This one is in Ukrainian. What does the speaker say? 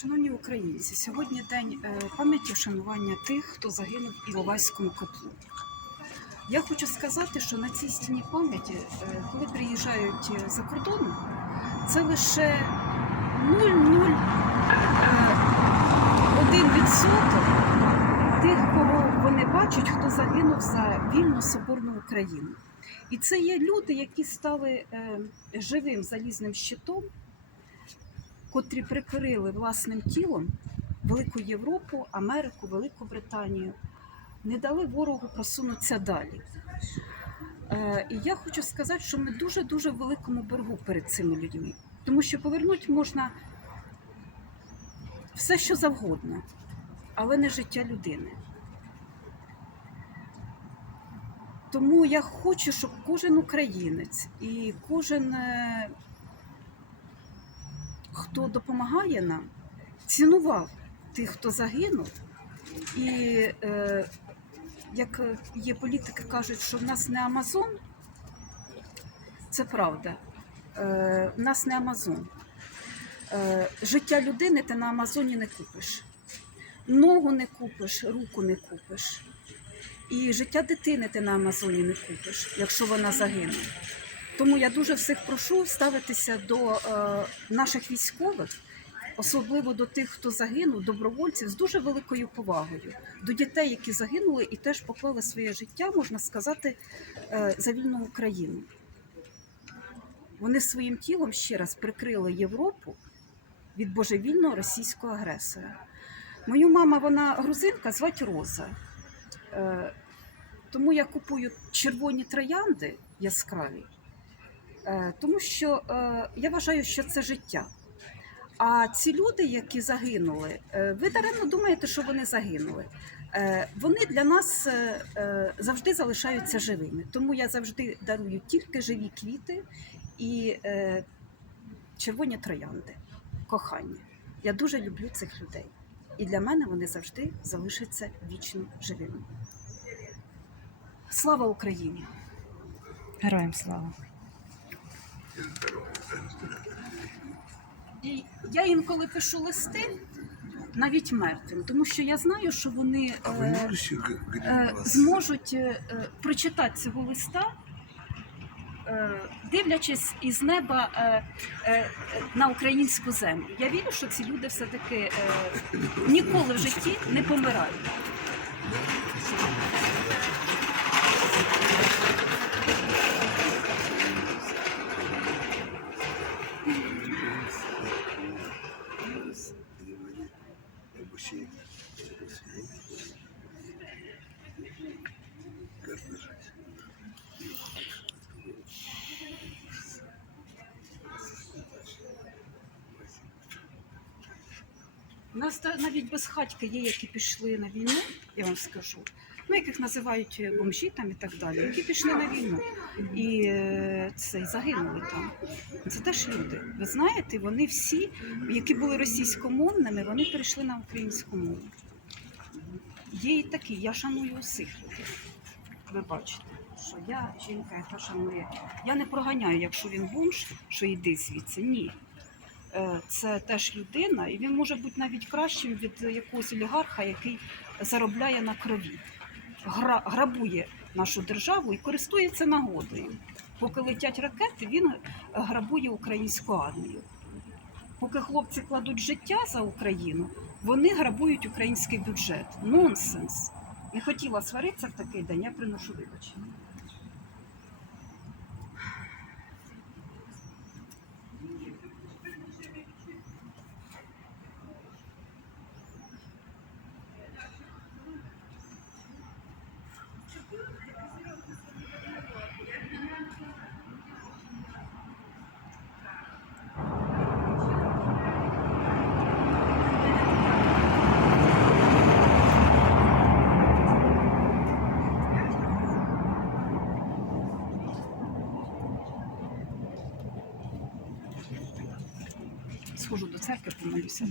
Шановні українці, сьогодні день е, пам'яті вшанування тих, хто загинув в Іловайському котлу. Я хочу сказати, що на цій стіні пам'яті, е, коли приїжджають е, за кордону, це лише 0,01% відсоток тих, кого вони бачать, хто загинув за вільну соборну Україну. І це є люди, які стали живим залізним щитом котрі прикрили власним тілом Велику Європу, Америку, Велику Британію, не дали ворогу просунутися далі. Е, і я хочу сказати, що ми дуже-дуже в великому боргу перед цими людьми, тому що повернути можна все, що завгодно, але не життя людини. Тому я хочу, щоб кожен українець і кожен е, хто допомагає нам, цінував тих, хто загинув. І е, як є політики, кажуть, що в нас не Амазон, це правда. Е, в нас не Амазон. Е, життя людини ти на Амазоні не купиш. Ногу не купиш, руку не купиш. І життя дитини ти на Амазоні не купиш, якщо вона загине. Тому я дуже всіх прошу ставитися до е, наших військових, особливо до тих, хто загинув, добровольців, з дуже великою повагою, до дітей, які загинули і теж поклали своє життя, можна сказати, е, за вільну Україну. Вони своїм тілом ще раз прикрили Європу від божевільного російського агресора. Мою мама, вона грузинка, звать Роза. Е, Тому я купую червоні троянди яскраві. Е, Тому що е, я вважаю, що це життя. А ці люди, які загинули, е, ви даремно думаєте, що вони загинули. Вони для нас завжди залишаються живими. Тому я завжди дарую тільки живі квіти і червоні троянди, кохання. Я дуже люблю цих людей. І для мене вони завжди залишаться вічно живими. Слава Україні! Героям слава. І я інколи пишу листи навіть мертвим, тому що я знаю, що вони е, е, зможуть е, е, прочитати цього листа, е, дивлячись із неба е, е, на українську землю. Я вірю, що ці люди все-таки е, ніколи в житті не помирають. У нас навіть безхатьки є, які пішли на війну, я вам скажу. Ну, яких називають е, бомжі там і так далі, які пішли на війну і е, це, загинули там. Це теж люди. Ви знаєте, вони всі, які були російськомовними, вони перейшли на українську мову. Є і такі, я шаную усіх людей. Ви бачите, що я жінка, яка шанує. Я не проганяю, якщо він бомж, що йди звідси. Ні. Е, Це теж людина, і він може бути навіть кращим від якогось олігарха, який заробляє на крові, грабує нашу державу і користується нагодою. Поки летять ракети, він грабує українську армію. Поки хлопці кладуть життя за Україну, вони грабують український бюджет. Нонсенс. Не хотіла сваритися в такий день, я приношу вибачення. Схожу до церкви, помолюся.